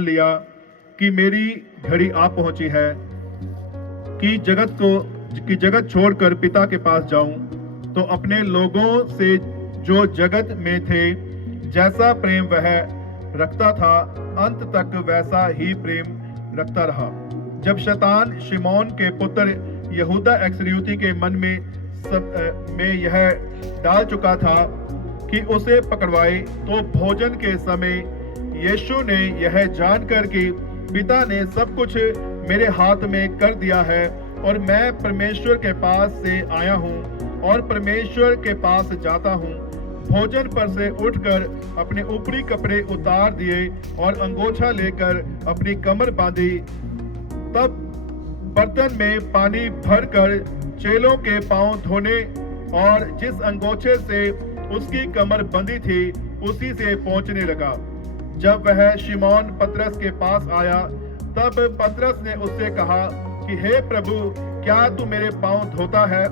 लिया कि मेरी घड़ी आ पहुंची है कि जगत छोड़कर पिता के पास जाऊं, तो अपने लोगों से जो जगत में थे जैसा प्रेम वह रखता था, अंत तक वैसा ही प्रेम रखता रहा। जब शैतान शिमोन के पुत्र यहूदा इस्करियोती के मन में यह डाल चुका था कि उसे पकड़वाए, तो भोजन के समय यीशु ने यह जानकर कि पिता ने सब कुछ मेरे हाथ में कर दिया है और मैं परमेश्वर के पास से आया हूँ और परमेश्वर के पास जाता हूँ, भोजन पर से उठकर अपने ऊपरी कपड़े उतार दिए और अंगोछा लेकर अपनी कमर बांधी। तब बर्तन में पानी भरकर चेलों के पांव धोने और जिस अंगोछे से उसकी कमर बंधी थी उसी से पोंछने लगा। जब वह शिमोन पतरस के पास आया, तब पतरस ने उससे कहा कि हे प्रभु, क्या तू मेरे पांव धोता है?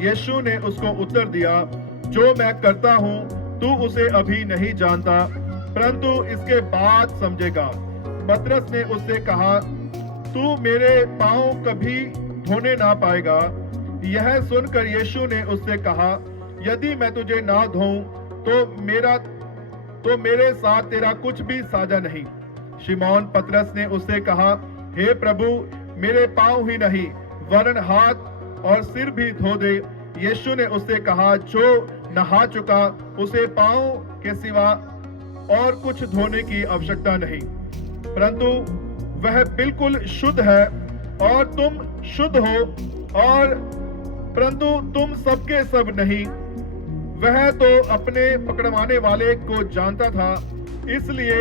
यीशु ने उसको उत्तर दिया, जो मैं करता हूँ तू उसे अभी नहीं जानता, परंतु इसके बाद समझेगा। पतरस ने उससे कहा, तू मेरे पांव कभी धोने ना पाएगा। यह सुनकर यीशु ने उससे कहा, यदि मैं तुझे ना धोऊं तो मेरे साथ तेरा कुछ भी साझा नहीं। शिमोन पतरस ने उससे कहा, हे प्रभु, मेरे पांव ही नहीं वरन हाथ और सिर भी धो दे। यीशु ने उससे कहा, जो नहा चुका उसे पांव के सिवा और कुछ धोने की आवश्यकता नहीं, परंतु वह बिल्कुल शुद्ध है और तुम शुद्ध हो, और परंतु तुम सबके सब नहीं। वह तो अपने पकड़वाने वाले को जानता था, इसलिए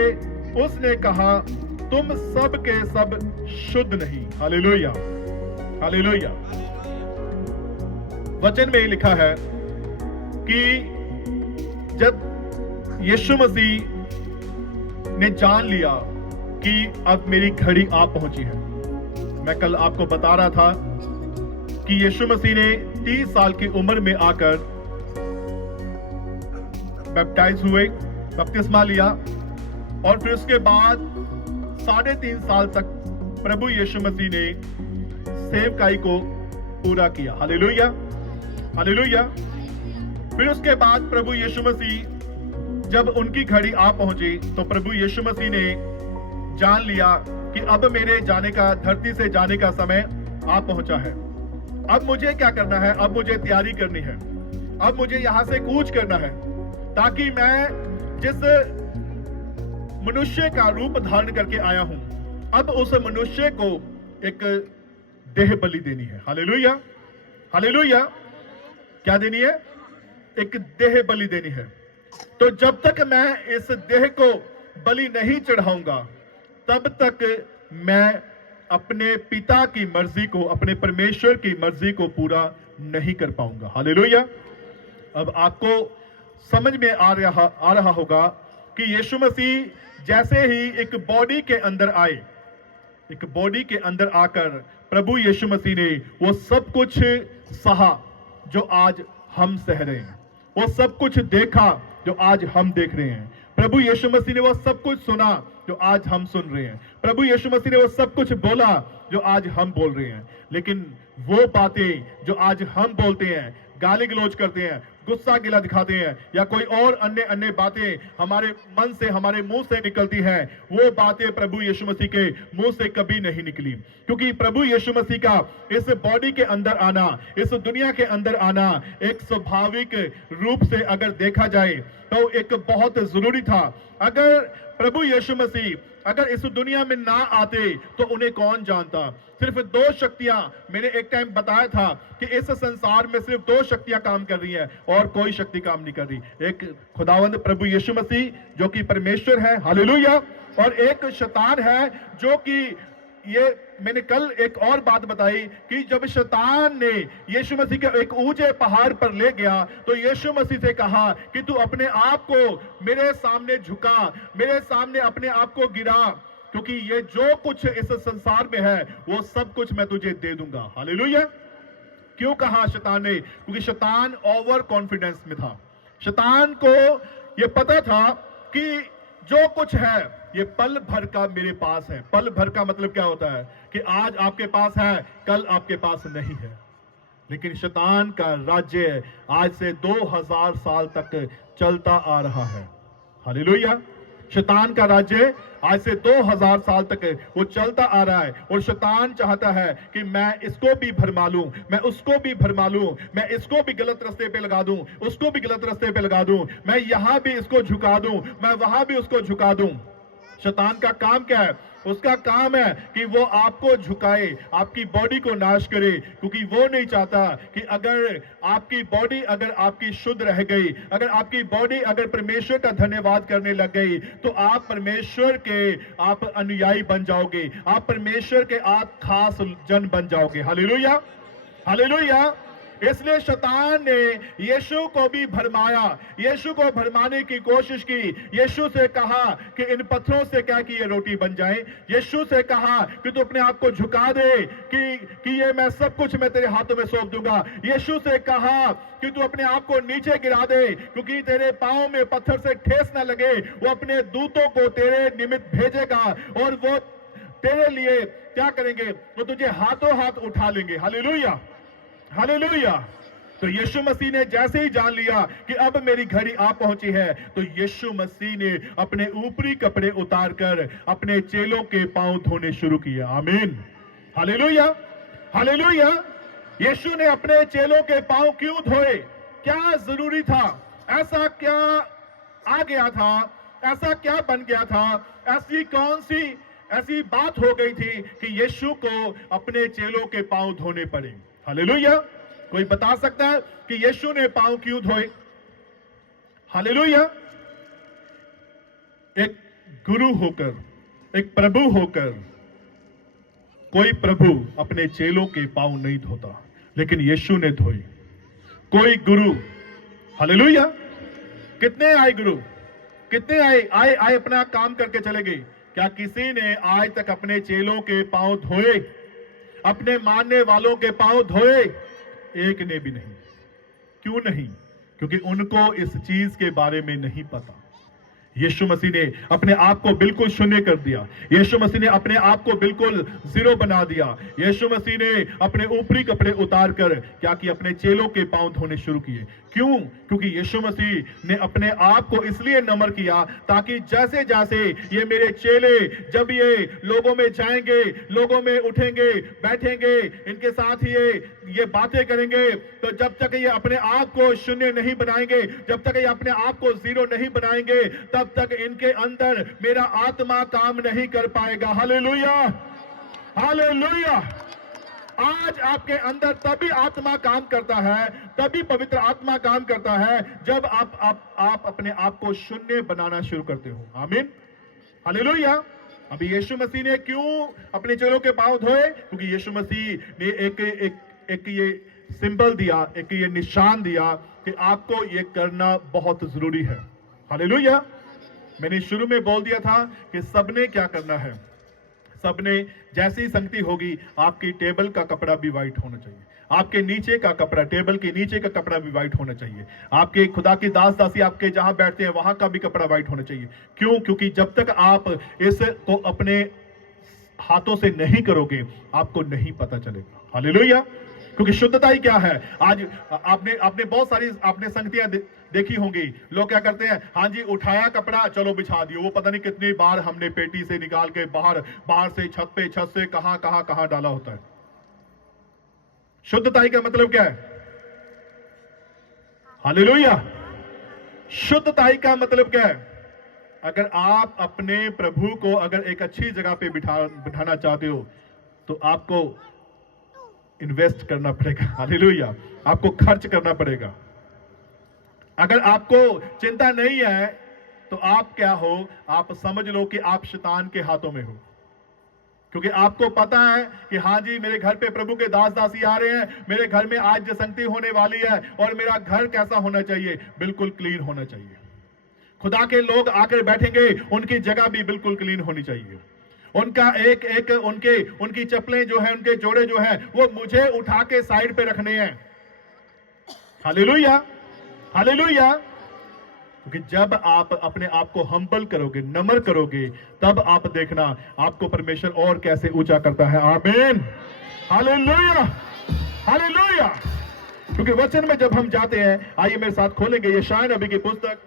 उसने कहा, तुम सब के सब शुद्ध नहीं। Hallelujah, hallelujah. वचन में लिखा है कि जब यीशु मसीह ने जान लिया कि अब मेरी घड़ी आ पहुंची है। मैं कल आपको बता रहा था कि यीशु मसीह ने 30 साल की उम्र में आकर बैप्टाइज हुए, बपतिस्मा लिया, और फिर उसके बाद 3.5 साल तक प्रभु यीशु मसीह ने सेवकाई को पूरा किया। Hallelujah, hallelujah. फिर उसके बाद प्रभु यीशु मसीह जब उनकी घड़ी आ पहुंची, तो प्रभु यीशु मसीह ने जान लिया कि अब मेरे जाने का, धरती से जाने का समय आ पहुंचा है। अब मुझे क्या करना है? अब मुझे तैयारी करनी है। अब मुझे यहां से कूच करना है, ताकि मैं जिस मनुष्य का रूप धारण करके आया हूं, अब उस मनुष्य को एक देह बलि देनी है। Hallelujah, hallelujah. क्या देनी है? एक देह बलि देनी है। तो जब तक मैं इस देह को बलि नहीं चढ़ाऊंगा, तब तक मैं अपने पिता की मर्जी को, अपने परमेश्वर की मर्जी को पूरा नहीं कर पाऊंगा। हालेलुया। अब आपको समझ में आ रहा होगा कि यीशु मसीह जैसे ही एक बॉडी के अंदर आए, एक बॉडी के अंदर आकर प्रभु यीशु मसीह ने वो सब कुछ सहा जो आज हम सह रहे हैं, वो सब कुछ देखा जो आज हम देख रहे हैं। प्रभु यीशु मसीह ने वो सब कुछ सुना जो आज हम सुन रहे हैं। प्रभु यीशु मसीह ने वो सब कुछ बोला जो आज हम बोल रहे हैं। लेकिन वो बातें जो आज हम बोलते हैं, गाली गलौज करते हैं, गुस्सा गिला दिखाते हैं, या कोई और अन्य बातें हमारे मन से, हमारे मुंह से निकलती हैं, वो बातें प्रभु यीशु मसीह के मुंह से कभी नहीं निकली। क्योंकि प्रभु यीशु मसीह का इस बॉडी के अंदर आना, इस दुनिया के अंदर आना, एक स्वाभाविक रूप से अगर देखा जाए तो एक बहुत जरूरी था। अगर प्रभु यीशु मसीह अगर इस दुनिया में ना आते तो उन्हें कौन जानता। सिर्फ 2 शक्तियां, मैंने एक टाइम बताया था कि इस संसार में सिर्फ 2 शक्तियां काम कर रही हैं और कोई शक्ति काम नहीं कर रही। एक खुदावंद प्रभु यीशु मसीह जो कि परमेश्वर है, हालेलुया, और एक शैतान है जो कि ये मैंने कल एक और बात बताई कि जब शैतान ने यीशु मसीह के एक ऊंचे पहाड़ पर ले गया, तो यीशु मसीह से कहा कि तू अपने आप को मेरे सामने झुका, मेरे सामने अपने आप को गिरा, क्योंकि ये जो कुछ इस संसार में है वो सब कुछ मैं तुझे दे दूंगा। हालेलुया। क्यों कहा शैतान ने? क्योंकि शैतान ओवर कॉन्फिडेंस में था। शैतान को यह पता था कि जो कुछ है ये पल भर का मेरे पास है। पल भर का मतलब क्या होता है कि आज आपके पास है, कल आपके पास नहीं है। लेकिन शैतान का राज्य आज से 2000 साल तक चलता आ रहा है। हालेलुया। शैतान का राज्य आज से 2000 साल तक वो चलता आ रहा है, और शैतान चाहता है कि मैं इसको भी भरमा लूं, मैं उसको भी भरमा लूं, मैं इसको भी गलत रास्ते पे लगा दूं, उसको भी गलत रास्ते पे लगा दूं, मैं यहां भी इसको झुका दूं, मैं वहां भी उसको झुका दूं। शैतान का काम क्या है? उसका काम है कि वो आपको झुकाए, आपकी बॉडी को नाश करे, क्योंकि वो नहीं चाहता कि अगर आपकी बॉडी अगर आपकी शुद्ध रह गई, अगर आपकी बॉडी अगर परमेश्वर का धन्यवाद करने लग गई, तो आप परमेश्वर के आप अनुयायी बन जाओगे, आप परमेश्वर के आप खास जन बन जाओगे। Hallelujah, hallelujah. इसलिए शैतान ने यीशु को भी भरमाया, यीशु को भरमाने की कोशिश की। यीशु से कहा कि इन पत्थरों से क्या कि ये रोटी बन जाए। यीशु से कहा कि तू अपने आप को झुका दे, कि ये मैं सब कुछ मैं तेरे हाथों में सौंप दूंगा। यीशु से कहा कि तू अपने आप को नीचे गिरा दे, क्योंकि तेरे पांव में पत्थर से ठेस न लगे। वो अपने दूतों को तेरे निमित्त भेजेगा, और वो तेरे लिए क्या करेंगे? वो तुझे हाथों हाथ उठा लेंगे। Hallelujah, hallelujah. तो यीशु मसीह ने जैसे ही जान लिया कि अब मेरी घड़ी आ पहुंची है, तो यीशु मसीह ने अपने ऊपरी कपड़े उतारकर अपने चेलों के पांव धोने शुरू किए। आमीन, हालेलुया, हालेलुया। यीशु ने अपने चेलों के पांव क्यों धोए? क्या जरूरी था? ऐसा क्या आ गया था? ऐसा क्या बन गया था? ऐसी कौन सी ऐसी बात हो गई थी कि यीशु को अपने चेलों के पांव धोने पड़े? हालेलुया। कोई बता सकता है कि यीशु ने पांव क्यों धोए? हालेलुया। एक गुरु होकर, एक प्रभु होकर, कोई प्रभु अपने चेलों के पांव नहीं धोता, लेकिन यीशु ने धोए। कोई गुरु, हालेलुया। कितने आए गुरु? कितने आए अपना काम करके चले गए? क्या किसी ने आज तक अपने चेलों के पांव धोए? अपने मानने वालों के पांव धोए? एक ने भी नहीं। क्यों नहीं? क्योंकि उनको इस चीज के बारे में नहीं पता। यीशु मसीह ने अपने आप को बिल्कुल शून्य कर दिया। यीशु मसीह ने अपने आप को बिल्कुल जीरो बना दिया। यीशु मसीह ने अपने ऊपरी कपड़े उतार कर क्या किया? अपने चेलों के पांव धोने शुरू किए। क्यों? क्योंकि यीशु मसीह ने अपने आप को इसलिए नम्र किया ताकि जैसे जैसे ये मेरे चेले जब ये लोगों में जाएंगे, लोगों में उठेंगे, बैठेंगे, इनके साथ ये बातें करेंगे, तो जब तक ये अपने आप को शून्य नहीं बनाएंगे, जब तक ये अपने आप को जीरो नहीं बनाएंगे, तब तक इनके अंदर मेरा आत्मा काम नहीं कर पाएगा। Hallelujah, hallelujah. आज आपके अंदर तभी आत्मा काम करता है, तभी पवित्र आत्मा काम करता है, जब आप अपने आप को शून्य बनाना शुरू करते हो। आमीन, हालेलुया। अभी यीशु मसीह ने क्यों अपने चेलों के पांव धोए? क्योंकि यीशु मसीह ने एक ये सिंबल दिया, एक ये निशान दिया कि आपको ये करना बहुत जरूरी है। हालेलुया। मैंने शुरू में बोल दिया था कि सबने क्या करना है। सबने जैसी संगति होगी, आपकी टेबल का कपड़ा भी व्हाइट होना चाहिए, आपके नीचे का कपड़ा, टेबल के नीचे का कपड़ा भी व्हाइट होना चाहिए, आपके खुदा की दास दासी आपके जहां बैठते हैं वहां का भी कपड़ा व्हाइट होना चाहिए। क्यों? क्योंकि जब तक आप इसको अपने हाथों से नहीं करोगे, आपको नहीं पता चलेगा। हालेलुया। क्योंकि शुद्धता ही क्या है? आज आपने बहुत सारी आपने संगतियां देखी होंगी। लोग क्या करते हैं? हाँ जी, उठाया कपड़ा, चलो बिछा दियो। वो पता नहीं कितनी बार हमने पेटी से निकाल के बाहर से छत पे, छत से कहां डाला होता है। शुद्धता का मतलब क्या है? हालेलुया। शुद्धता का मतलब क्या है? अगर आप अपने प्रभु को अगर एक अच्छी जगह पे बिठाना चाहते हो, तो आपको इन्वेस्ट करना पड़ेगा। हालेलुया। आपको खर्च करना पड़ेगा। अगर आपको चिंता नहीं है, तो आप क्या हो? आप समझ लो कि आप शैतान के हाथों में हो। क्योंकि आपको पता है कि हाँ जी, मेरे घर पे प्रभु के दास दासी आ रहे हैं, मेरे घर में आज जो संगति होने वाली है, और मेरा घर कैसा होना चाहिए? बिल्कुल क्लीन होना चाहिए। खुदा के लोग आकर बैठेंगे, उनकी जगह भी बिल्कुल क्लीन होनी चाहिए। उनका उनकी चप्पलें जो है, उनके जोड़े जो है, वो मुझे उठा के साइड पे रखने हैं। Hallelujah, hallelujah. क्योंकि जब आप अपने आप को हम्बल करोगे, नम्र करोगे, तब आप देखना आपको परमेश्वर और कैसे ऊंचा करता है। आमीन, हालेलुया, हालेलुया। क्योंकि वचन में जब हम जाते हैं, आइए मेरे साथ खोलेंगे यशायाह नबी की पुस्तक,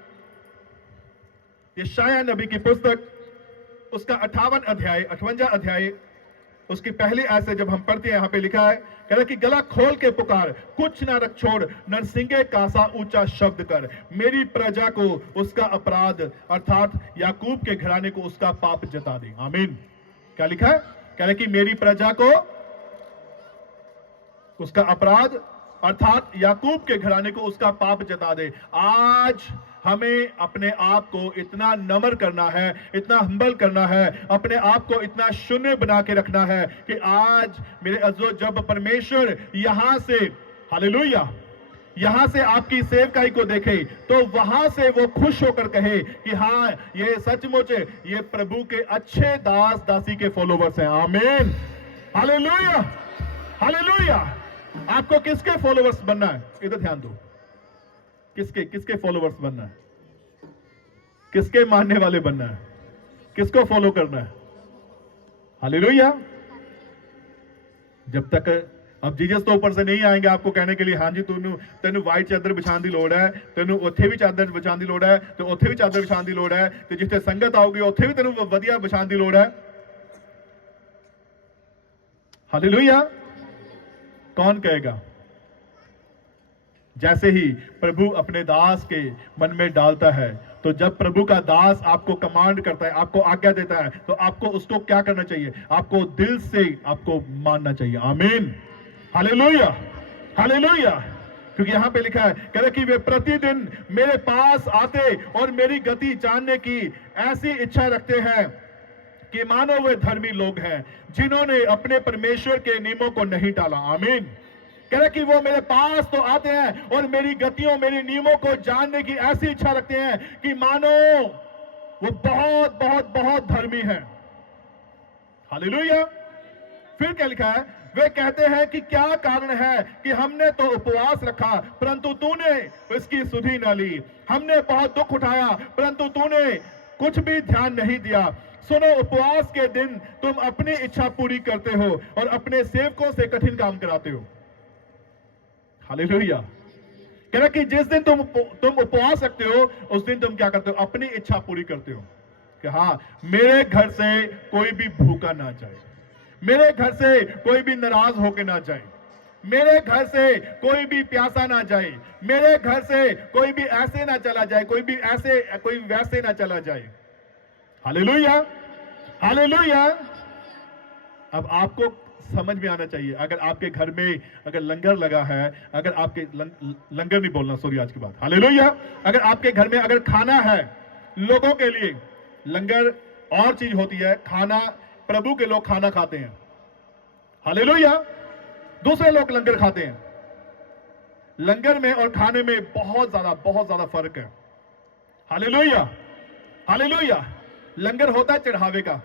यशायाह नबी की पुस्तक, उसका 58 अध्याय, 58 अध्याय, उसकी पहली आयत से जब हम पढ़ते हैं, यहां पे लिखा है, कह रहा कि गला खोल के पुकार, कुछ ना रख छोड़, नरसिंगे का सा ऊंचा शब्द कर, मेरी प्रजा को उसका अपराध अर्थात याकूब के घराने को उसका पाप जता दे। आमीन। क्या लिखा है? कह रहा कि मेरी प्रजा को उसका अपराध अर्थात याकूब के घराने को उसका पाप जता दे। आज हमें अपने आप को इतना नम्र करना है, इतना हम्बल करना है, अपने आप को इतना शून्य बना के रखना है कि आज मेरे अज़ो जब परमेश्वर यहां से, हालेलुया, यहां से आपकी सेवकाई को देखे तो वहां से वो खुश होकर कहे कि हाँ, ये सचमुच ये प्रभु के अच्छे दास दासी के फॉलोवर्स हैं। आमीन, हालेलुया, हालेलुया। आपको किसके फॉलोवर्स बनना है? इधर ध्यान दो, किसके किसके फॉलोवर्स बनना है? किसके मानने वाले बनना है? किसको फॉलो करना है? हालेलुया। जब तक अब जीसस तो ऊपर से नहीं आएंगे आपको कहने के लिए हाँ जी तेन व्हाइट चादर बिछाने की लोड़ है, तेन उत्थे भी चादर बिछाने की लोड़ है, तो उत्थे भी चादर बिछाने की लोड़ है, तो जिथे संगत आओगी उत्थे भी तेन वधिया बिछाने की लोड़ है। हालेलुया। कौन कहेगा? जैसे ही प्रभु अपने दास के मन में डालता है, तो जब प्रभु का दास आपको कमांड करता है, आपको आज्ञा देता है, तो आपको उसको क्या करना चाहिए? आपको दिल से आपको मानना चाहिए। आमीन, हालेलुया, हालेलुया। क्योंकि यहां पे लिखा है, कह रहे कि वे प्रतिदिन मेरे पास आते और मेरी गति जानने की ऐसी इच्छा रखते हैं कि मानो वे धर्मी लोग हैं जिन्होंने अपने परमेश्वर के नियमों को नहीं टाला। आमीन। कह रहे कि वो मेरे पास तो आते हैं और मेरी गतियों, मेरे नियमों को जानने की ऐसी इच्छा रखते हैं कि मानो वो बहुत बहुत बहुत धर्मी हैं। हालेलुया। फिर क्या लिखा है? वे कहते हैं कि क्या कारण है कि हमने तो उपवास रखा परंतु तूने इसकी सुधि न ली, हमने बहुत दुख उठाया परंतु तूने कुछ भी ध्यान नहीं दिया। सुनो, उपवास के दिन तुम अपनी इच्छा पूरी करते हो और अपने सेवकों से कठिन काम कराते हो। हालेलुया। कह रहा कि जिस दिन तुम उपवास रखते हो, उस दिन तुम क्या करते हो? अपनी इच्छा पूरी करते हो कि हाँ, मेरे घर से कोई भी भूखा ना जाए, मेरे घर से कोई भी नाराज होके ना जाए, मेरे घर से कोई भी प्यासा ना जाए, मेरे घर से कोई भी ऐसे ना चला जाए, कोई भी ऐसे कोई वैसे ना चला जाए। Hallelujah, hallelujah. अब आपको समझ में आना चाहिए, अगर आपके घर में अगर लंगर लगा है, अगर आपके लंगर नहीं बोलना, सॉरी आज की बात, हालेलुया। अगर आपके घर में अगर खाना है लोगों के लिए, लंगर और चीज होती है, खाना प्रभु के लोग खाना खाते हैं। हालेलुया। दूसरे लोग लंगर खाते हैं। लंगर में और खाने में बहुत ज्यादा फर्क है। Hallelujah, hallelujah. लंगर होता है चढ़ावे का,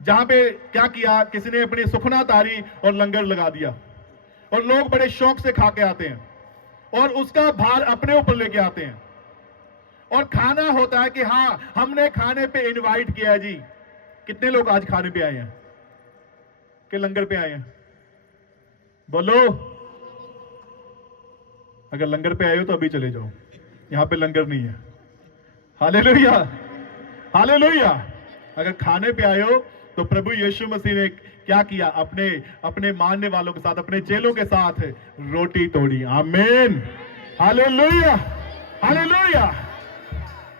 जहां पे क्या किया, किसी ने अपनी सुखना तारी और लंगर लगा दिया और लोग बड़े शौक से खा के आते हैं और उसका भार अपने ऊपर लेके आते हैं। और खाना होता है कि हाँ, हमने खाने पे इनवाइट किया जी। कितने लोग आज खाने पे आए हैं कि लंगर पे आए हैं? बोलो। अगर लंगर पे आए हो तो अभी चले जाओ, यहां पे लंगर नहीं है। Hallelujah, hallelujah. अगर खाने पे आए हो तो प्रभु यीशु मसीह ने क्या किया? अपने मानने वालों के साथ, अपने चेलों के साथ रोटी तोड़ी। आमीन, हालेलुया, हालेलुया।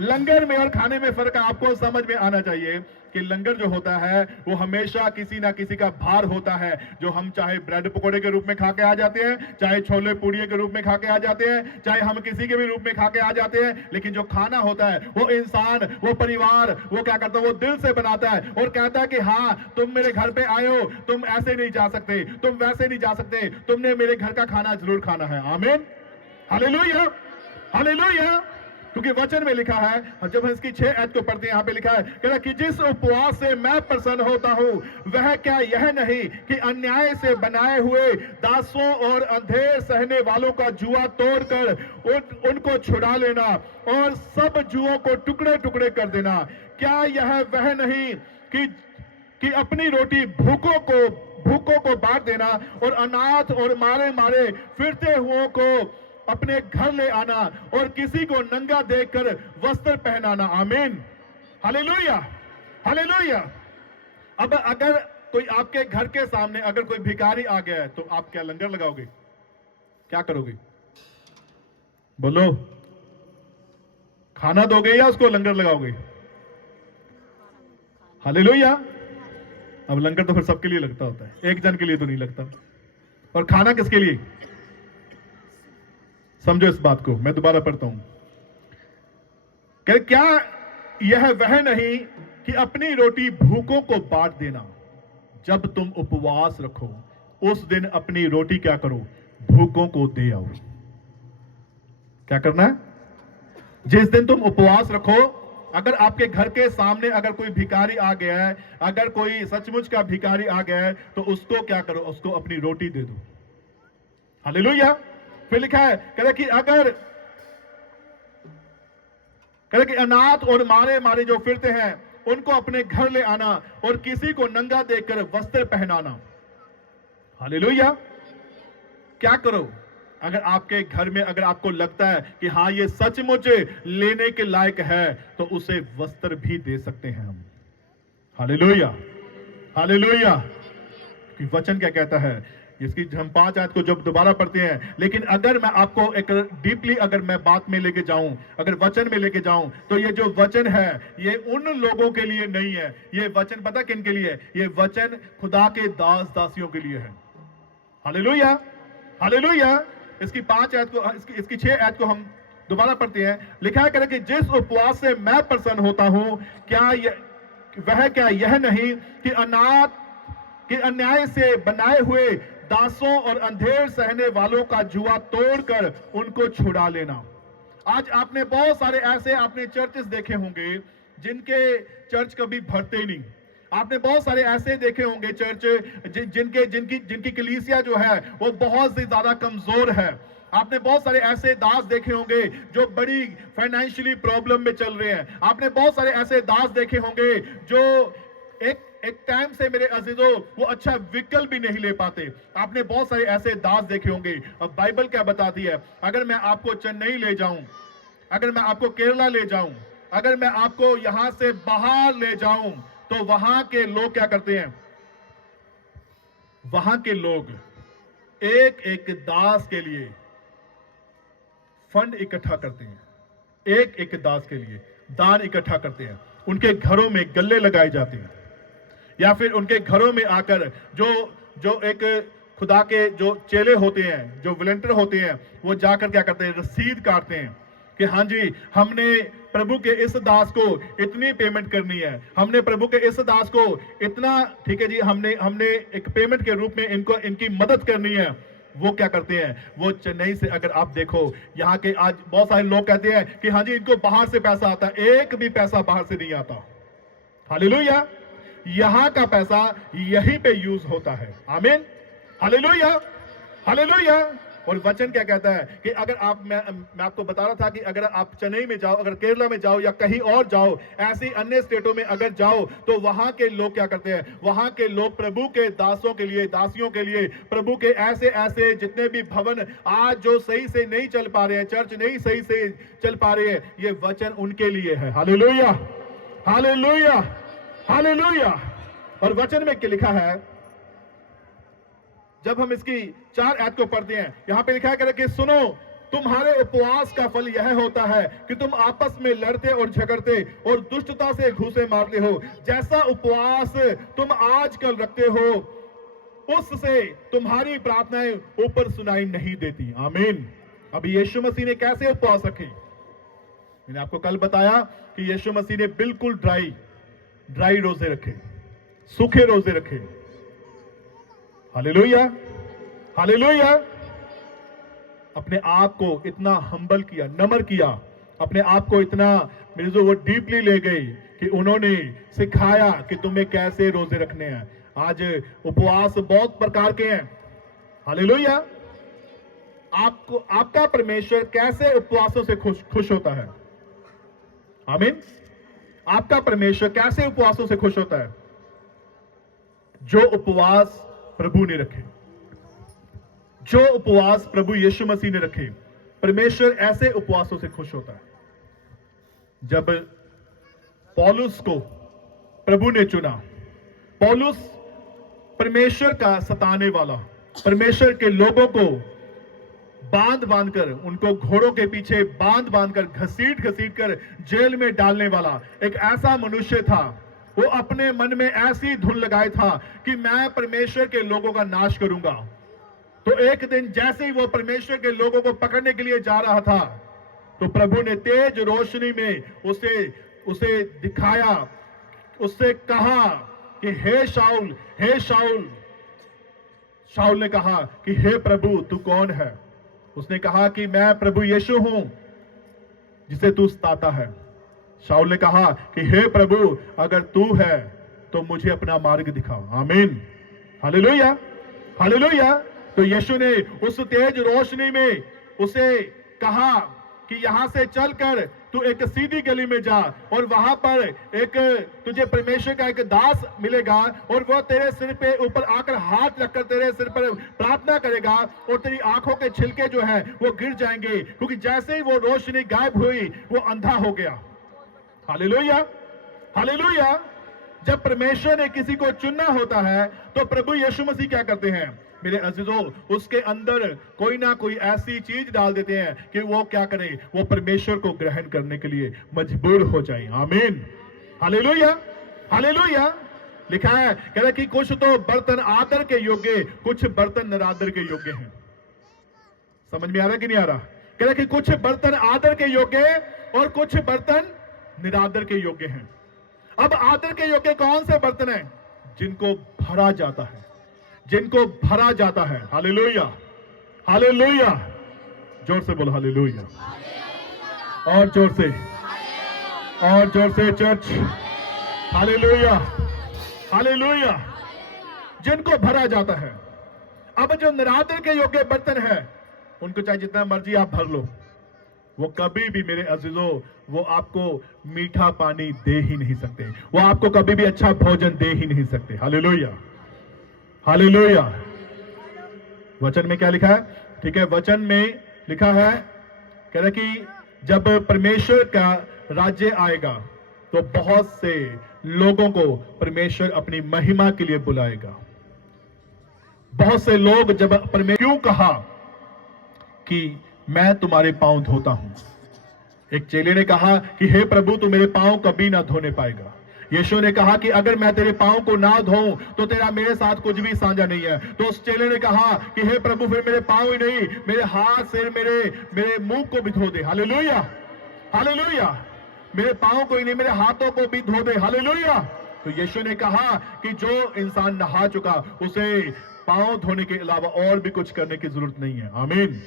लंगर में और खाने में फर्क आपको समझ में आना चाहिए कि लंगर जो होता है वो हमेशा किसी ना किसी का भार होता है, जो हम चाहे ब्रेड पकोड़े के रूप में खा के आ जाते हैं, चाहे छोले पूड़ियों के रूप में खा के आ जाते हैं, चाहे हम किसी के भी रूप में खा के आ जाते हैं, लेकिन जो खाना होता है वो इंसान, वो परिवार, वो क्या करता है? वो दिल से बनाता है और कहता है कि हाँ, तुम मेरे घर पे आए हो, तुम ऐसे नहीं जा सकते, तुम वैसे नहीं जा सकते, तुमने मेरे घर का खाना जरूर खाना है। आमीन, हालेलुया, हालेलुया। क्योंकि वचन में लिखा है, जब हम इसकी 6 आयत को पढ़ते हैं, यहाँ पे लिखा है, कह रहा कि जिस उपवास से मैं प्रसन्न होता हूं वह क्या यह नहीं कि अन्याय से बनाए हुए दासों और अंधेर सहने वालों का जुआ तोड़कर उनको छुड़ा लेना और सब जुओं को टुकड़े टुकड़े कर देना। क्या यह वह नहीं कि अपनी रोटी भूखों को बांट देना और अनाथ और मारे मारे फिरते हुओं को अपने घर ले आना और किसी को नंगा देखकर वस्त्र पहनाना। आमीन, हालेलुया, हालेलुया। अब अगर कोई आपके घर के सामने अगर कोई भिखारी आ गया है तो आप क्या लंगर लगाओगे? क्या करोगे? बोलो, खाना दोगे या उसको लंगर लगाओगे? हालेलुया। अब लंगर तो फिर सबके लिए लगता होता है, एक जन के लिए तो नहीं लगता। और खाना किसके लिए? समझो इस बात को, मैं दोबारा पढ़ता हूं। क्या यह वह नहीं कि अपनी रोटी भूखों को बांट देना? जब तुम उपवास रखो उस दिन अपनी रोटी क्या करो? भूखों को दे आओ। क्या करना है? जिस दिन तुम उपवास रखो, अगर आपके घर के सामने अगर कोई भिखारी आ गया है, अगर कोई सचमुच का भिखारी आ गया है, तो उसको क्या करो? उसको अपनी रोटी दे दो। हालेलुया। फिर लिखा है, कह रहा कि अनाथ और मारे मारे जो फिरते हैं उनको अपने घर ले आना और किसी को नंगा देखकर वस्त्र पहनाना। हालेलुया। क्या करो? अगर आपके घर में अगर आपको लगता है कि हाँ ये सचमुच लेने के लायक है, तो उसे वस्त्र भी दे सकते हैं हम। Hallelujah, hallelujah. वचन क्या कहता है? इसकी हम 5 आयत को जब दोबारा पढ़ते हैं, लेकिन अगर मैं आपको एक डीपली अगर मैं बात में लेके जाऊं, अगर वचन में लेके जाऊं, तो ये जो वचन है ये उन लोगों के लिए नहीं है। ये वचन पता किन के लिए है? ये वचन खुदा के दास दासियों के लिए है। Hallelujah, hallelujah. इसकी 5 आयत को, इसकी 6 आयत को हम दोबारा पढ़ते हैं। लिखा है कि जिस उपवास से मैं प्रसन्न होता हूं, क्या यह नहीं कि अन्याय से बनाए हुए दासों और अंधेर सहने वालों का जुआ तोड़कर उनको छुड़ा लेना। आज आपने बहुत सारे ऐसे आपने चर्चेस देखे होंगे जिनके चर्च कभी भरते ही नहीं। आपने बहुत सारे ऐसे देखे होंगे चर्च जिनकी कलीसिया जो है वो बहुत ही ज्यादा कमजोर है। आपने बहुत सारे ऐसे दास देखे होंगे जो बड़ी फाइनेंशियली प्रॉब्लम में चल रहे हैं। आपने बहुत सारे ऐसे दास देखे होंगे जो एक टाइम से मेरे अजीजों वो अच्छा विकल्प भी नहीं ले पाते। आपने बहुत सारे ऐसे दास देखे होंगे। अब बाइबल क्या बताती है? अगर मैं आपको चेन्नई ले जाऊं, अगर मैं आपको केरला ले जाऊं, अगर मैं आपको यहां से बाहर ले जाऊं, तो वहां के लोग क्या करते हैं? वहां के लोग एक एक दास के लिए फंड इकट्ठा करते हैं। एक एक दास के लिए दान इकट्ठा करते हैं। उनके घरों में गल्ले लगाए जाते हैं, या फिर उनके घरों में आकर जो एक खुदा के जो चेले होते हैं, जो वॉलंटियर होते हैं, वो जाकर क्या करते हैं? रसीद काटते हैं कि हाँ जी, हमने प्रभु के इस दास को इतनी पेमेंट करनी है, हमने प्रभु के इस दास को इतना, ठीक है जी, हमने एक पेमेंट के रूप में इनकी मदद करनी है। वो क्या करते हैं? वो चेन्नई से अगर आप देखो, यहाँ के आज बहुत सारे लोग कहते हैं कि हाँ जी इनको बाहर से पैसा आता है। एक भी पैसा बाहर से नहीं आता। हालेलुया। यहां का पैसा यहीं पे यूज होता है। आमीन, हालेलुया, हालेलुया। और वचन क्या कहता है कि अगर मैं आपको बता रहा था कि अगर आप चेन्नई में जाओ, अगर केरला में जाओ या कहीं और जाओ, ऐसी अन्य स्टेटों में अगर जाओ, तो वहां के लोग क्या करते हैं? वहां के लोग प्रभु के दासों के लिए, दासियों के लिए, प्रभु के ऐसे ऐसे जितने भी भवन आज जो सही से नहीं चल पा रहे हैं, चर्च नहीं सही से चल पा रहे हैं, ये वचन उनके लिए है। Hallelujah, hallelujah, hallelujah. और वचन में क्या लिखा है? जब हम इसकी 4 आयत को पढ़ते हैं, यहां पे लिखा है कि सुनो, तुम्हारे उपवास का फल यह होता है कि तुम आपस में लड़ते और झगड़ते और दुष्टता से घूंसे मारते हो। जैसा उपवास तुम आजकल रखते हो, उससे तुम्हारी प्रार्थनाएं ऊपर सुनाई नहीं देती। आमीन। अभी यीशु मसीह ने कैसे उपवास रखे? मैंने आपको कल बताया कि यीशु मसीह ने बिल्कुल ड्राई रोजे रखे, सूखे रोजे रखे। Hallelujah, hallelujah. अपने आप को इतना हम्बल किया, नम्र किया, अपने आप को इतना मेरे जो वो डीपली ले गई कि उन्होंने सिखाया कि तुम्हें कैसे रोजे रखने हैं। आज उपवास बहुत प्रकार के हैं। हालेलुया। आपको आपका परमेश्वर कैसे उपवासों से खुश होता है? आमीन। आपका परमेश्वर कैसे उपवासों से खुश होता है? जो उपवास प्रभु ने रखे, जो उपवास प्रभु यीशु मसीह ने रखे, परमेश्वर ऐसे उपवासों से खुश होता है। जब पौलुस को प्रभु ने चुना, पौलुस परमेश्वर का सताने वाला, परमेश्वर के लोगों को बांध बांधकर, उनको घोड़ों के पीछे बांध बांधकर, घसीट घसीट कर जेल में डालने वाला एक ऐसा मनुष्य था। वो अपने मन में ऐसी धुन लगाए था कि मैं परमेश्वर के लोगों का नाश करूंगा। तो एक दिन जैसे ही वो परमेश्वर के लोगों को पकड़ने के लिए जा रहा था, तो प्रभु ने तेज रोशनी में उसे दिखाया, उससे कहा कि हे शाऊल, हे शाऊल। शाऊल ने कहा कि हे प्रभु तू कौन है? उसने कहा कि मैं प्रभु यीशु हूं जिसे तू सताता है। शाऊल ने कहा कि हे प्रभु अगर तू है तो मुझे अपना मार्ग दिखाओ। आमीन। Hallelujah, hallelujah. तो यीशु ने उस तेज रोशनी में उसे कहा कि यहां से चलकर तू एक सीधी गली में जा और वहां पर एक तुझे परमेश्वर का एक दास मिलेगा और वो तेरे सिर पे ऊपर आकर हाथ रखकर तेरे सिर पर प्रार्थना करेगा और तेरी आंखों के छिलके जो है वो गिर जाएंगे, क्योंकि जैसे ही वो रोशनी गायब हुई वो अंधा हो गया। Hallelujah, hallelujah. जब परमेश्वर ने किसी को चुनना होता है तो प्रभु यीशु मसीह क्या करते हैं मेरे अजीजों? उसके अंदर कोई ना कोई ऐसी चीज डाल देते हैं कि वो क्या करे, वो परमेश्वर को ग्रहण करने के लिए मजबूर हो जाए। आमीन, हालेलुया, हालेलुया। लिखा है कह रहा कि कुछ तो बर्तन आदर के योग्य, कुछ बर्तन निरादर के योग्य हैं। समझ में आ रहा कि नहीं आ रहा? कह रहा कि कुछ बर्तन आदर के योग्य और कुछ बर्तन निरादर के योग्य हैं। अब आदर के योग्य कौन से बर्तन हैं? जिनको भरा जाता है, जिनको भरा जाता है। Hallelujah, hallelujah. जोर से बोलो हालेलुया, और जोर से, और जोर से चर्च। Hallelujah, hallelujah. जिनको भरा जाता है। अब जो निरादर के योग्य बर्तन है उनको चाहे जितना मर्जी आप भर लो, वो कभी भी मेरे अजीजों वो आपको मीठा पानी दे ही नहीं सकते, वो आपको कभी भी अच्छा भोजन दे ही नहीं सकते। Hallelujah, hallelujah. वचन में क्या लिखा है? ठीक है, वचन में लिखा है कह रहा कि जब परमेश्वर का राज्य आएगा तो बहुत से लोगों को परमेश्वर अपनी महिमा के लिए बुलाएगा। बहुत से लोग जब परमेश्वर क्यों कहा कि मैं तुम्हारे पांव धोता हूं? एक चेले ने कहा कि हे प्रभु तू मेरे पांव कभी ना धोने पाएगा। यीशु ने कहा कि अगर मैं तेरे पांव को ना धोऊं तो तेरा मेरे साथ कुछ भी साझा नहीं है। तो उस चेले ने कहा कि हे प्रभु फिर मेरे पांव ही नहीं, मेरे हाथ, सिर, मेरे मुंह को भी धो दे। Hallelujah, hallelujah. मेरे पांव को ही नहीं, मेरे हाथों को भी धो दे। हालेलुया। तो यीशु ने कहा कि जो इंसान नहा चुका उसे पांव धोने के अलावा और भी कुछ करने की जरूरत नहीं है। आमीन।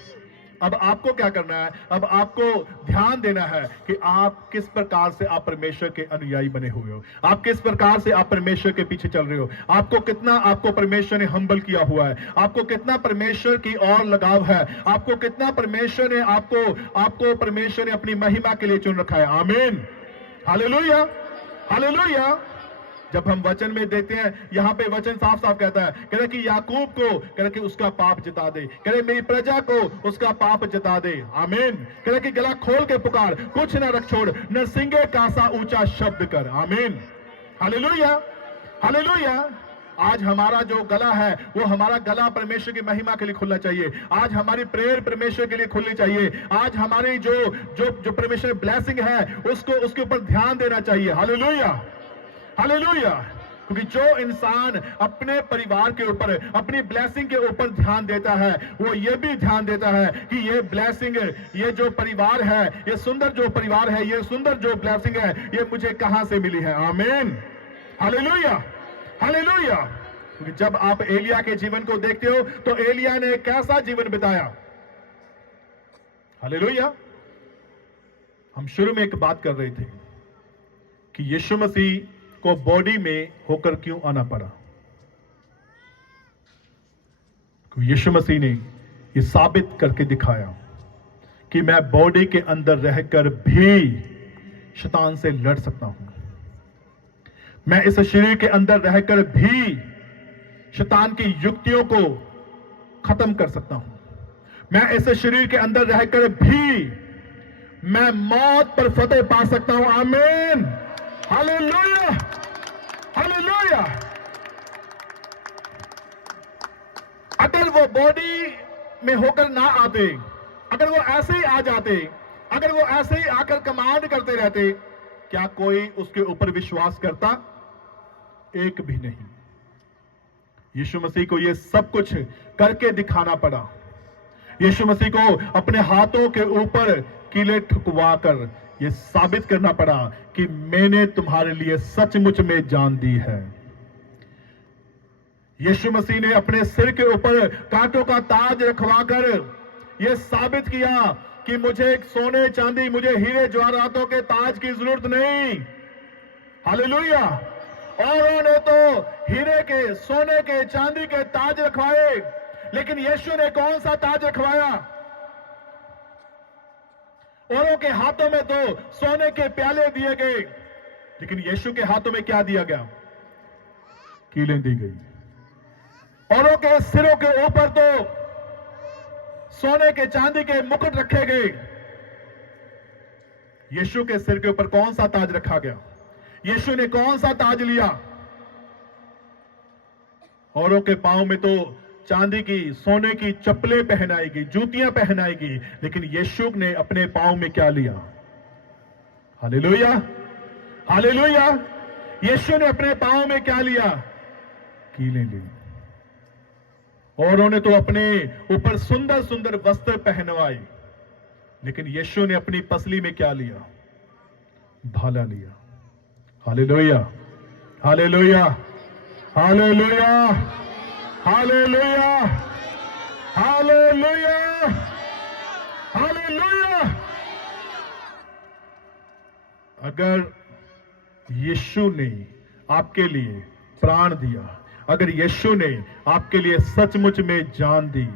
अब आपको क्या करना है? अब आपको ध्यान देना है कि आप किस प्रकार से आप परमेश्वर के अनुयायी बने हुए हो, आप किस प्रकार से आप परमेश्वर के पीछे चल रहे हो, आपको कितना आपको परमेश्वर ने हम्बल किया हुआ है, आपको कितना परमेश्वर की ओर लगाव है, आपको कितना परमेश्वर ने आपको परमेश्वर ने अपनी महिमा के लिए चुन रखा है। आमीन, हालेलुया, हालेलुया। जब हम वचन में देखते हैं, यहां पे वचन साफ साफ कहता है, कह रहा कि याकूब को कह रहा कि उसका पाप जता दे, कह रहा मेरी प्रजा को उसका पाप जता दे। आमीन। कह रहा कि गला खोल के पुकार, कुछ ना रख छोड़, नरसिंगे का सा ऊंचा शब्द कर। आमीन, हालेलुया, हालेलुया। आज हमारा जो गला है वो हमारा गला परमेश्वर की महिमा के लिए खुलना चाहिए। आज हमारी प्रेयर परमेश्वर के लिए खुलनी चाहिए। आज हमारी जो परमेश्वर ब्लेसिंग है उसको उसके ऊपर ध्यान देना चाहिए। Hallelujah, hallelujah. क्योंकि जो इंसान अपने परिवार के ऊपर, अपनी ब्लेसिंग के ऊपर ध्यान देता है, वो ये भी ध्यान देता है कि ये ब्लेसिंग, ये जो परिवार है, ये सुंदर जो परिवार है, ये सुंदर जो ब्लेसिंग है, ये मुझे कहां से मिली है। आमीन, हालेलुया, हालेलुया। क्योंकि जब आप एलिया के जीवन को देखते हो तो एलिया ने कैसा जीवन बिताया। हालेलुया, हम शुरू में एक बात कर रहे थे कि यीशु मसीह को बॉडी में होकर क्यों आना पड़ा। यीशु मसीह ने यह साबित करके दिखाया कि मैं बॉडी के अंदर रहकर भी शैतान से लड़ सकता हूं। मैं इस शरीर के अंदर रहकर भी शैतान की युक्तियों को खत्म कर सकता हूं। मैं इस शरीर के अंदर रहकर भी मैं मौत पर फतेह पा सकता हूं। आमीन, हालेलुया, हालेलुया। अगर वो बॉडी में होकर ना आते, अगर वो ऐसे ही आ जाते, अगर वो ऐसे ही आकर कमांड करते रहते, क्या कोई उसके ऊपर विश्वास करता? एक भी नहीं। यीशु मसीह को यह सब कुछ करके दिखाना पड़ा। यीशु मसीह को अपने हाथों के ऊपर कीले ठुकवाकर यह साबित करना पड़ा कि मैंने तुम्हारे लिए सचमुच में जान दी है। यीशु मसीह ने अपने सिर के ऊपर कांटों का ताज रखवाकर यह साबित किया कि मुझे सोने चांदी, मुझे हीरे जवाहरातों के ताज की जरूरत नहीं। हालेलुया। औरों ने तो हीरे के, सोने के, चांदी के ताज रखवाए, लेकिन यीशु ने कौन सा ताज रखवाया? औरों के हाथों में तो सोने के प्याले दिए गए, लेकिन यीशु के हाथों में क्या दिया गया? कीलें दी गई। औरों के सिरों के ऊपर तो सोने के, चांदी के मुकुट रखे गए, यीशु के सिर के ऊपर कौन सा ताज रखा गया? यीशु ने कौन सा ताज लिया? औरों के पांव में तो चांदी की, सोने की चप्पलें पहनाएगी, जूतियां पहनाएगी, लेकिन यीशु ने अपने पांव में क्या लिया? Hallelujah, hallelujah. यीशु ने अपने पांव में क्या लिया? कीलें ली। औरों ने तो अपने ऊपर सुंदर सुंदर वस्त्र पहनवाए, लेकिन यीशु ने अपनी पसली में क्या लिया? भाला लिया। Hallelujah, hallelujah, hallelujah, hallelujah, hallelujah, hallelujah. अगर यीशु ने आपके लिए प्राण दिया, अगर यीशु ने आपके लिए सचमुच में जान दी,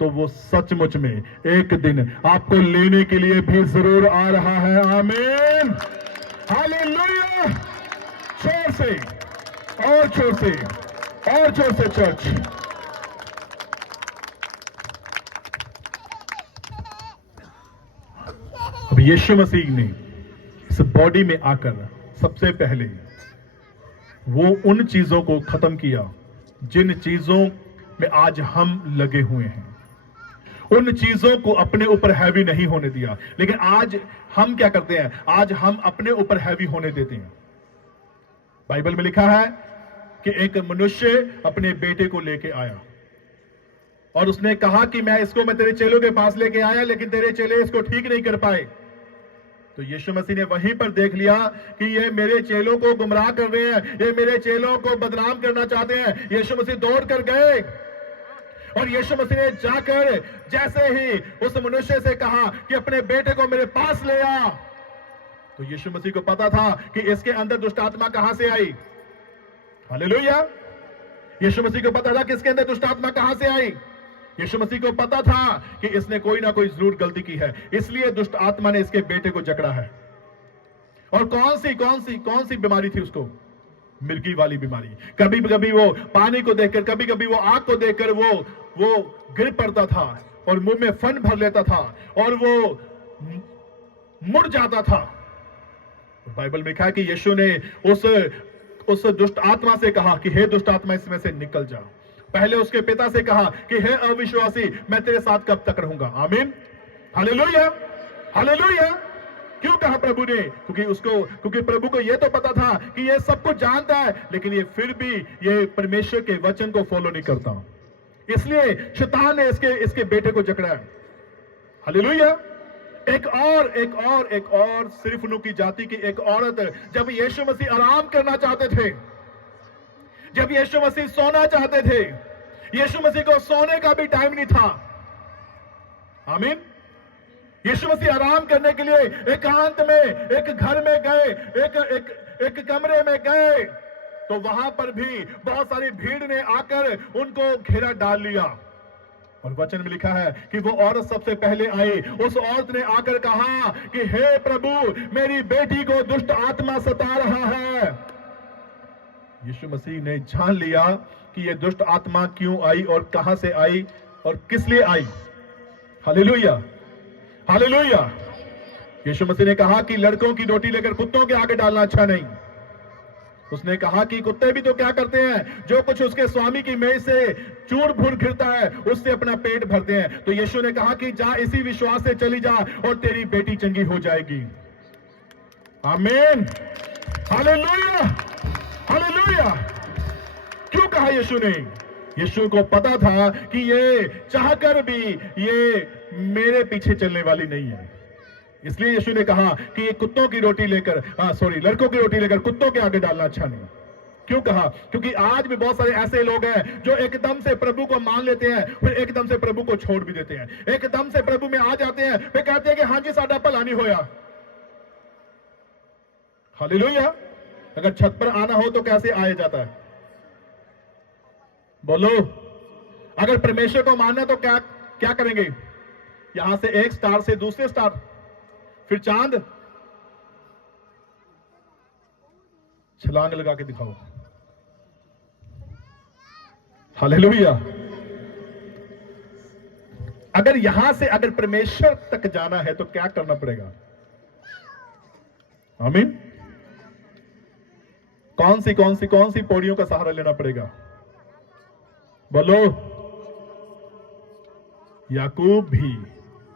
तो वो सचमुच में एक दिन आपको लेने के लिए भी जरूर आ रहा है। आमीन, हालेलुया। जोर से, और जोर से, और जोर से चर्च। अब यीशु मसीह ने इस बॉडी में आकर सबसे पहले वो उन चीजों को खत्म किया जिन चीजों में आज हम लगे हुए हैं। उन चीजों को अपने ऊपर हैवी नहीं होने दिया, लेकिन आज हम क्या करते हैं? आज हम अपने ऊपर हैवी होने देते हैं। बाइबल में लिखा है कि एक मनुष्य अपने बेटे को लेके आया और उसने कहा कि मैं तेरे चेलों के पास लेके आया, लेकिन तेरे चेले इसको ठीक नहीं कर पाए। तो यीशु मसीह ने वहीं पर देख लिया कि ये मेरे चेलों को गुमराह कर रहे हैं, ये मेरे चेलों को बदनाम करना चाहते हैं। यीशु मसीह दौड़ कर गए और यीशु मसीह ने जाकर जैसे ही उस मनुष्य से कहा कि अपने बेटे को मेरे पास ले आ, तो यीशु मसीह को पता था कि इसके अंदर दुष्ट आत्मा कहां से आई। हालेलुया। यीशु मसीह को पता था कि इसके अंदर दुष्ट आत्मा कहां से आई। यीशु मसीह को पता था कि इसने कोई ना कोई जरूर गलती की है, इसलिए दुष्ट आत्मा ने इसके बेटे को जकड़ा है। और कौन सी बीमारी थी उसको? मिर्गी वाली बीमारी। कभी कभी वो पानी को देखकर, कभी कभी वो आग को देखकर वो गिर पड़ता था और मुंह में फन भर लेता था और वो मुड़ जाता था। बाइबल में लिखा है कि यीशु ने उस दुष्ट आत्मा से कहा कि हे दुष्ट आत्मा, इसमें से निकल जा। पहले उसके पिता से कहा कि हे अविश्वासी, मैं तेरे साथ कब तक रहूंगा। आमीन, हालेलुया, हालेलुया। क्यों कहा प्रभु ने? क्योंकि प्रभु को यह तो पता था कि यह सब कुछ जानता है, लेकिन ये फिर भी ये परमेश्वर के वचन को फॉलो नहीं करता, इसलिए शैतान ने इसके बेटे को जकड़ा है। हालेलुया। एक और सिर्फ नु की जाति की एक औरत, जब यीशु मसीह आराम करना चाहते थे, जब यीशु मसीह सोना चाहते थे, यीशु मसीह को सोने का भी टाइम नहीं था। आमीन। यीशु मसीह आराम करने के लिए एकांत में एक घर में गए, एक कमरे में गए, तो वहां पर भी बहुत सारी भीड़ ने आकर उनको घेरा डाल लिया। और वचन में लिखा है कि वो औरत सबसे पहले आई। उस औरत ने आकर कहा कि हे प्रभु, मेरी बेटी को दुष्ट आत्मा सता रहा है। यीशु मसीह ने जान लिया कि ये दुष्ट आत्मा क्यों आई और कहां से आई और किस लिए आई। Hallelujah, hallelujah. यीशु मसीह ने कहा कि लड़कों की रोटी लेकर कुत्तों के आगे डालना अच्छा नहीं। उसने कहा कि कुत्ते भी तो क्या करते हैं, जो कुछ उसके स्वामी की मेज से चूर भूर गिरता है उससे अपना पेट भरते हैं। तो यीशु ने कहा कि जा, इसी विश्वास से चली जा और तेरी बेटी चंगी हो जाएगी। आमीन, हालेलुया, हालेलुया। क्यों कहा यीशु ने? यीशु को पता था कि ये चाहकर भी ये मेरे पीछे चलने वाली नहीं है। इसलिए यीशु ने कहा कि ये कुत्तों की रोटी लेकर, लड़कों की रोटी लेकर कुत्तों के आगे डालना अच्छा नहीं। क्यों कहा? क्योंकि आज भी बहुत सारे ऐसे लोग हैं जो एकदम से प्रभु को मान लेते हैं, फिर एकदम से प्रभु को छोड़ भी देते हैं। एकदम से प्रभु में आ जाते हैं, फिर कहते हैं कि हाँ जी साडा भला नहीं होया। हालेलुया। अगर छत पर आना हो तो कैसे आया जाता है? बोलो। अगर परमेश्वर को मानना तो क्या क्या करेंगे? यहां से एक स्टार से दूसरे स्टार, फिर चांद, छलांग लगा के दिखाओ। हालेलुया। अगर यहां से अगर परमेश्वर तक जाना है तो क्या करना पड़ेगा? आमीन। कौन सी पौड़ियों का सहारा लेना पड़ेगा? बोलो। याकूब भी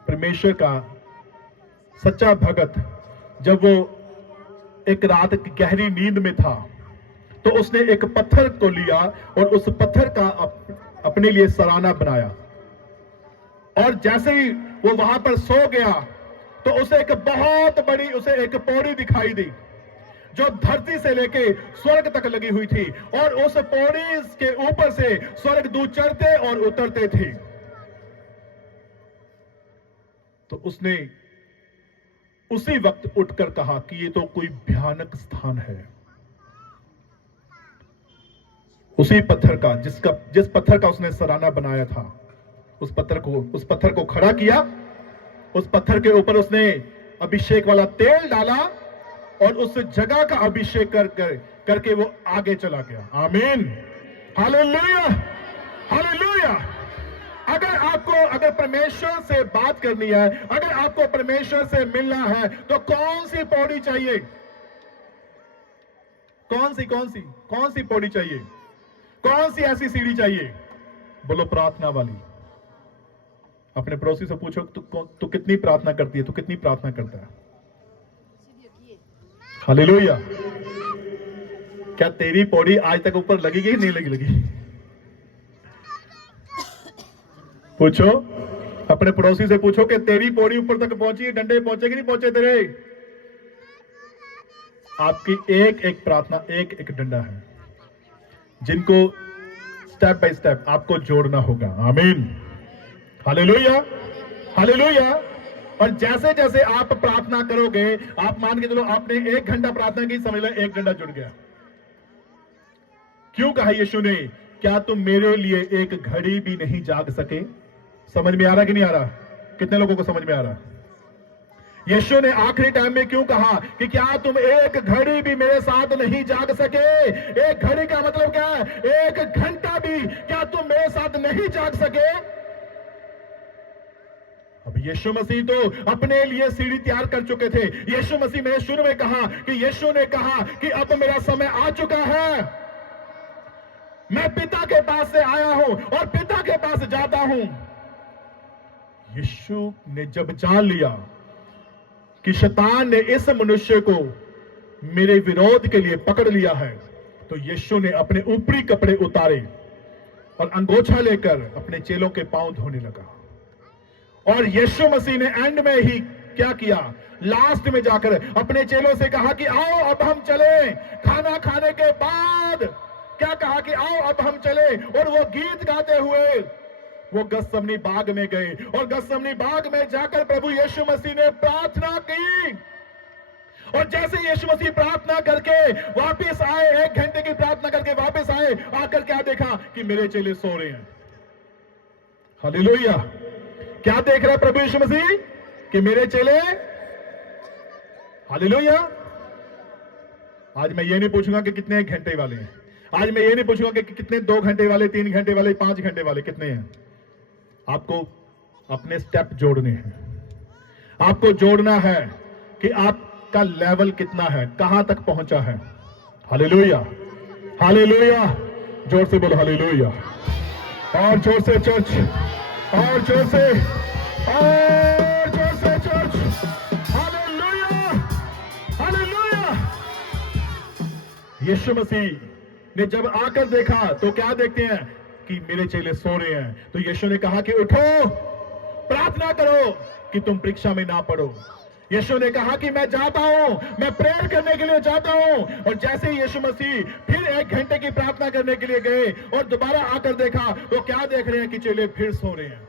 परमेश्वर का सच्चा भगत, जब वो एक रात की गहरी नींद में था तो उसने एक पत्थर को लिया और उस पत्थर का अपने लिए सराहना बनाया। और जैसे ही वो वहां पर सो गया तो उसे एक बहुत बड़ी एक पौड़ी दिखाई दी जो धरती से लेके स्वर्ग तक लगी हुई थी, और उस पौड़ी के ऊपर से स्वर्गदूत चढ़ते और उतरते थे। तो उसने उसी वक्त उठकर कहा कि ये तो कोई भयानक स्थान है। उसी पत्थर का जिस पत्थर का उसने सराहना बनाया था, उस पत्थर को खड़ा किया। उस पत्थर के ऊपर उसने अभिषेक वाला तेल डाला और उस जगह का अभिषेक करके वो आगे चला गया। आमीन, हालेलुया, हालेलुया। अगर परमेश्वर से बात करनी है, अगर आपको परमेश्वर से मिलना है तो कौन सी पौड़ी चाहिए? कौन सी पौड़ी चाहिए? कौन सी ऐसी सीढ़ी चाहिए? बोलो, प्रार्थना वाली। अपने पड़ोसी से पूछो तू कितनी प्रार्थना करती है, तू कितनी प्रार्थना करता है? हालेलुया। क्या तेरी पौड़ी आज तक ऊपर लगेगी नहीं लगी? पूछो, अपने पड़ोसी से पूछो कि तेरी पौड़ी ऊपर तक पहुंची है, डंडे पहुंचे कि नहीं पहुंचे तेरे? आपकी एक प्रार्थना एक डंडा है जिनको स्टेप बाय स्टेप आपको जोड़ना होगा। आमीन, हालेलुया, हालेलुया। और जैसे जैसे आप प्रार्थना करोगे, आप मान के चलो आपने 1 घंटा प्रार्थना की, समझ लो 1 घंटा जुड़ गया। क्यों कहा यीशु ने, क्या तुम मेरे लिए एक घड़ी भी नहीं जाग सके? समझ में आ रहा कि नहीं आ रहा? कितने लोगों को समझ में आ रहा? यीशु ने आखिरी टाइम में क्यों कहा कि क्या तुम एक घड़ी भी मेरे साथ नहीं जाग सके? एक घड़ी का मतलब क्या है? 1 घंटा भी क्या तुम मेरे साथ नहीं जाग सके? अब यीशु मसीह तो अपने लिए सीढ़ी तैयार कर चुके थे। यीशु मसीह, मैंने शुरू में कहा कि यीशु ने कहा कि अब मेरा समय आ चुका है, मैं पिता के पास से आया हूं और पिता के पास जाता हूं। यीशु ने जब जान लिया कि शैतान ने इस मनुष्य को मेरे विरोध के लिए पकड़ लिया है, तो यीशु ने अपने ऊपरी कपड़े उतारे और अंगोछा लेकर अपने चेलों के पांव धोने लगा। और यीशु मसीह ने एंड में ही क्या किया? लास्ट में जाकर अपने चेलों से कहा कि आओ अब हम चले। खाना खाने के बाद क्या कहा कि आओ अब हम चले, और वो गीत गाते हुए वो गत्समनी बाग में गए और गत्समनी बाग में जाकर प्रभु यीशु मसीह ने प्रार्थना की। और जैसे यीशु मसीह प्रार्थना करके वापस आए, 1 घंटे की प्रार्थना करके वापस आए, आकर क्या देखा कि मेरे चेले सो रहे हैं। हालेलुया। क्या देख रहा है प्रभु यीशु मसीह? कि मेरे चेले, हालेलुया। आज मैं ये नहीं पूछूंगा कि कितने घंटे वाले हैं, आज मैं ये नहीं पूछूंगा कि कितने 2 घंटे वाले, 3 घंटे वाले, 5 घंटे वाले कितने हैं। आपको अपने स्टेप जोड़ने हैं, आपको जोड़ना है कि आपका लेवल कितना है, कहां तक पहुंचा है। Hallelujah, hallelujah. जोर से बोलो हालेलुया, और जोर से चर्च, और जोर से, और जोर से church. Hallelujah, hallelujah. Yeshu Masih ने जब आकर देखा तो क्या देखते हैं कि मेरे चेले सो रहे हैं। तो यीशु ने कहा कि उठो, प्रार्थना करो कि तुम परीक्षा में ना पड़ो। यीशु ने कहा कि मैं जाता हूं, मैं प्रेयर करने के लिए जाता हूं। और जैसे यीशु मसीह फिर 1 घंटे की प्रार्थना करने के लिए गए और दोबारा आकर देखा तो क्या देख रहे हैं कि चेले फिर सो रहे हैं।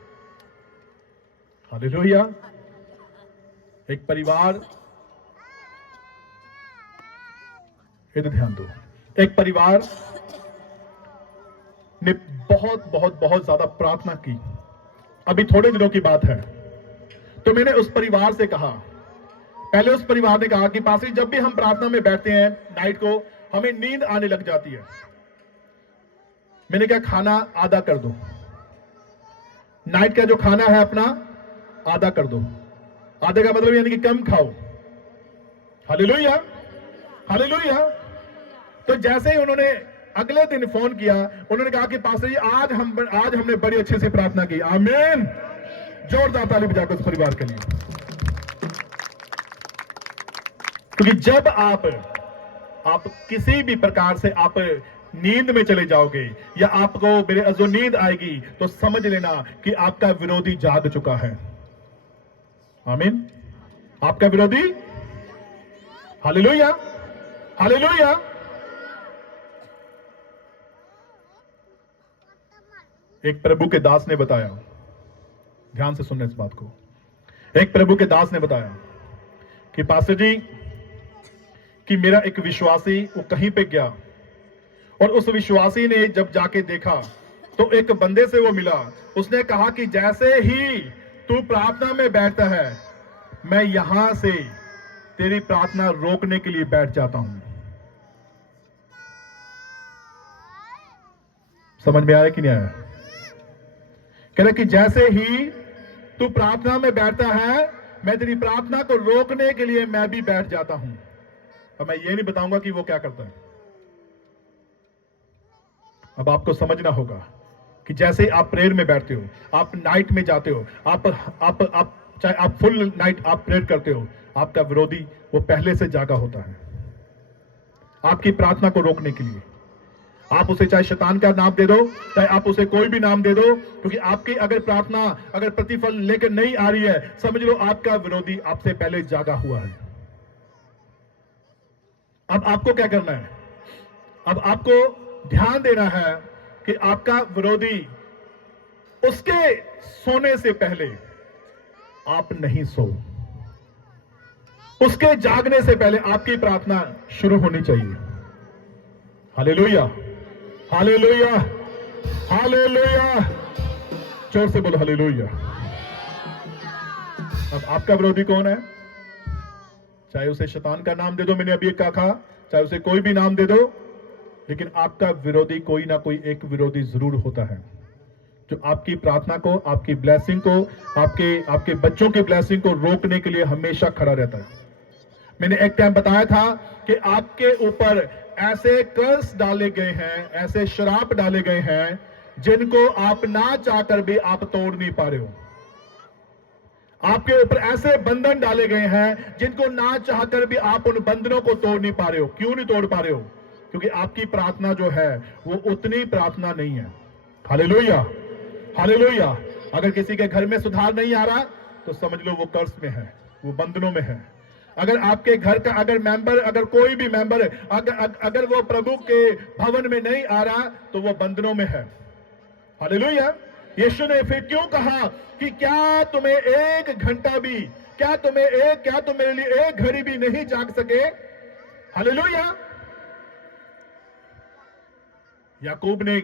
हालेलुया। एक परिवार, इधर ध्यान दो, एक परिवार ने बहुत बहुत बहुत ज्यादा प्रार्थना की। अभी थोड़े दिनों की बात है। तो मैंने उस परिवार से कहा, पहले उस परिवार ने कहा कि पास्टर जब भी हम प्रार्थना में बैठते हैं नाइट को, हमें नींद आने लग जाती है। मैंने कहा खाना आधा कर दो, नाइट का जो खाना है अपना आधा कर दो। आधे का मतलब यानी कि कम खाओ। Hallelujah, hallelujah. तो जैसे ही उन्होंने अगले दिन फोन किया, उन्होंने कहा कि पास्टर जी आज हमने बड़ी अच्छे से प्रार्थना की। आमीन। जोरदार ताली बजाकर उस परिवार के लिए। क्योंकि जब आप किसी भी प्रकार से आप नींद में चले जाओगे या आपको मेरे जो नींद आएगी, तो समझ लेना कि आपका विरोधी जाग चुका है। आमीन। आपका विरोधी, हालेलुया, हालेलुया। एक प्रभु के दास ने बताया, ध्यान से सुनने इस बात को। एक प्रभु के दास ने बताया कि पास्टर जी कि मेरा एक विश्वासी वो कहीं पे गया और उस विश्वासी ने जब जाके देखा तो एक बंदे से वो मिला। उसने कहा कि जैसे ही तू प्रार्थना में बैठता है, मैं यहां से तेरी प्रार्थना रोकने के लिए बैठ जाता हूं। समझ में आया कि नहीं आया? कह रहा कि जैसे ही तू प्रार्थना में बैठता है, मैं तेरी प्रार्थना को रोकने के लिए मैं भी बैठ जाता हूं। और मैं ये नहीं बताऊंगा कि वो क्या करता है। अब आपको समझना होगा कि जैसे आप प्रेयर में बैठते हो, आप नाइट में जाते हो, आप चाहे आप फुल नाइट आप प्रेयर करते हो, आपका विरोधी वो पहले से जागा होता है आपकी प्रार्थना को रोकने के लिए। आप उसे चाहे शैतान का नाम दे दो, चाहे आप उसे कोई भी नाम दे दो, क्योंकि आपकी अगर प्रार्थना अगर प्रतिफल लेकर नहीं आ रही है, समझ लो आपका विरोधी आपसे पहले जागा हुआ है। अब आपको क्या करना है? अब आपको ध्यान देना है कि आपका विरोधी उसके सोने से पहले आप नहीं सो, उसके जागने से पहले आपकी प्रार्थना शुरू होनी चाहिए। Hallelujah, hallelujah, hallelujah. जोर से बोलो हालेलुया। अब आपका विरोधी कौन है? चाहे उसे शैतान का नाम दे दो, मैंने अभी कहा, चाहे उसे कोई भी नाम दे दो, लेकिन आपका विरोधी कोई ना कोई एक विरोधी जरूर होता है जो आपकी प्रार्थना को, आपकी ब्लेसिंग को, आपके बच्चों की ब्लेसिंग को रोकने के लिए हमेशा खड़ा रहता है। मैंने एक टाइम बताया था कि आपके ऊपर ऐसे कर्स डाले गए हैं, ऐसे श्राप डाले गए हैं जिनको आप ना चाहकर भी आप तोड़ नहीं पा रहे हो। आपके ऊपर ऐसे बंधन डाले गए हैं जिनको ना चाहकर भी आप उन बंधनों को तोड़ नहीं पा रहे हो। क्यों नहीं तोड़ पा रहे हो? क्योंकि आपकी प्रार्थना जो है वो उतनी प्रार्थना नहीं है। Hallelujah, hallelujah. अगर किसी के घर में सुधार नहीं आ रहा तो समझ लो वो कर्स में है, वो बंधनों में है। अगर आपके घर का अगर मेंबर, अगर कोई भी मेंबर अगर वो प्रभु के भवन में नहीं आ रहा तो वो बंधनों में है। हालेलुया। यीशु ने फिर क्यों कहा कि क्या तुम्हें एक घंटा भी, क्या तुम मेरे लिए एक घड़ी भी नहीं जाग सके? हालेलुया। याकूब ने,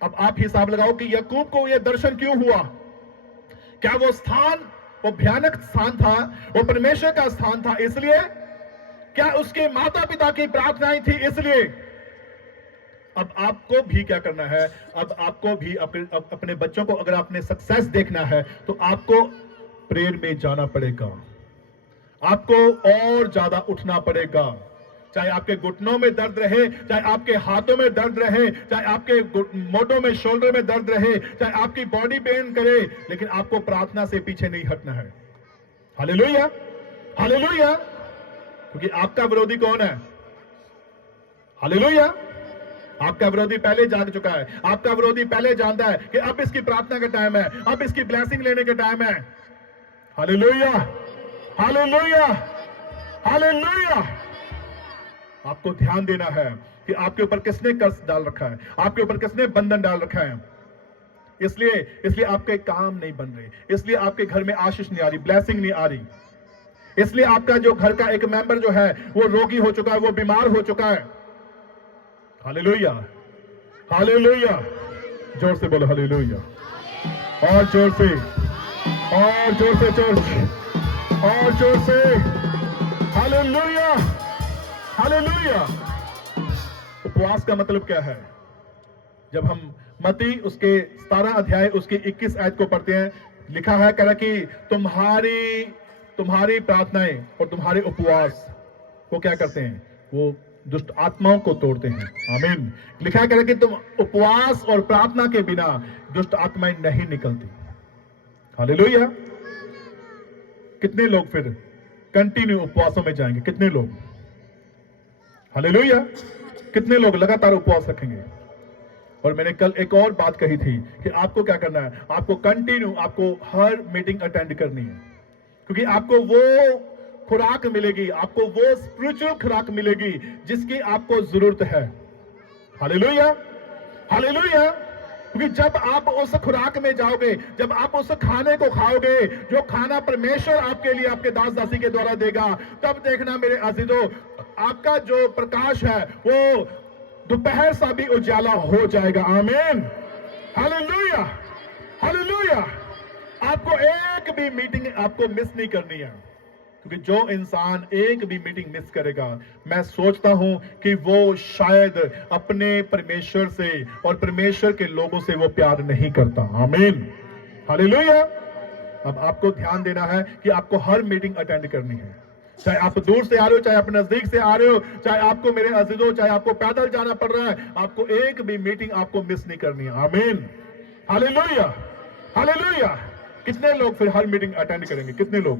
अब आप हिसाब लगाओ कि याकूब को यह दर्शन क्यों हुआ? क्या वो स्थान, वो भयानक स्थान था, वो परमेश्वर का स्थान था इसलिए? क्या उसके माता पिता की प्रार्थनाएं थी इसलिए? अब आपको भी क्या करना है? अब आपको भी अपने बच्चों को अगर आपने सक्सेस देखना है तो आपको प्रेयर में जाना पड़ेगा, आपको और ज्यादा उठना पड़ेगा। चाहे आपके घुटनों में दर्द रहे, चाहे आपके हाथों में दर्द रहे, चाहे आपके मोटों में, शोल्डर में दर्द रहे, चाहे आपकी बॉडी पेन करे, लेकिन आपको प्रार्थना से पीछे नहीं हटना है। Hallelujah, hallelujah. क्योंकि आपका विरोधी कौन है? हालेलुया। आपका विरोधी पहले जाग चुका है, आपका विरोधी पहले जानता है कि अब इसकी प्रार्थना का टाइम है, अब इसकी ब्लेसिंग लेने का टाइम है। Hallelujah, hallelujah, hallelujah. आपको ध्यान देना है कि आपके ऊपर किसने कर्ज डाल रखा है, आपके ऊपर किसने बंधन डाल रखा है। इसलिए आपके काम नहीं बन रहे, इसलिए आपके घर में आशीष नहीं आ रही, ब्लेसिंग नहीं आ रही, इसलिए आपका जो घर का एक मेंबर जो है वो रोगी हो चुका है, वो बीमार हो चुका है। Hallelujah, hallelujah. जोर से बोलो हालेलुया, और जोर से, और जोर से चर्च, और जोर से हालेलुया, हालेलुया। उपवास का मतलब क्या है? जब हम मत्ती उसके 17 अध्याय उसके 21 आयत को पढ़ते हैं, लिखा है, कह रहा कि तुम्हारी प्रार्थनाएं और तुम्हारे उपवास वो क्या करते हैं? वो दुष्ट आत्माओं को तोड़ते हैं। आमीन। लिखा है कि तुम उपवास और प्रार्थना के बिना दुष्ट आत्माएं नहीं निकलती। हालेलुया। कितने लोग फिर कंटिन्यू उपवासों में जाएंगे? कितने लोग? हालेलुया। कितने लोग लगातार उपवास रखेंगे? और मैंने कल एक और बात कही थी कि आपको क्या करना है, आपको कंटिन्यू, आपको हर मीटिंग अटेंड करनी है, क्योंकि आपको वो खुराक मिलेगी, आपको वो स्पिरिचुअल खुराक मिलेगी जिसकी आपको जरूरत है। Hallelujah, hallelujah. क्योंकि जब आप उस खुराक में जाओगे, जब आप उस खाने को खाओगे जो खाना परमेश्वर आपके लिए आपके दास दासी के द्वारा देगा, तब देखना मेरे अजीजों, आपका जो प्रकाश है वो दोपहर सा भी उजाला हो जाएगा। आमीन, हालेलुया, हालेलुया। आपको एक भी मीटिंग आपको मिस नहीं करनी है, क्योंकि जो इंसान एक भी मीटिंग मिस करेगा, मैं सोचता हूं कि वो शायद अपने परमेश्वर से और परमेश्वर के लोगों से वो प्यार नहीं करता। आमीन, हालेलुया। अब आपको ध्यान देना है कि आपको हर मीटिंग अटेंड करनी है, चाहे आप दूर से आ रहे हो, चाहे आप नजदीक से आ रहे हो, चाहे आपको मेरे अजीजों, चाहे आपको पैदल जाना पड़ रहा है, आपको एक भी मीटिंग आपको मिस नहीं करनी है। आमीन, हालेलुया, हालेलुया। कितने लोग फिर हर मीटिंग अटेंड करेंगे? कितने लोग?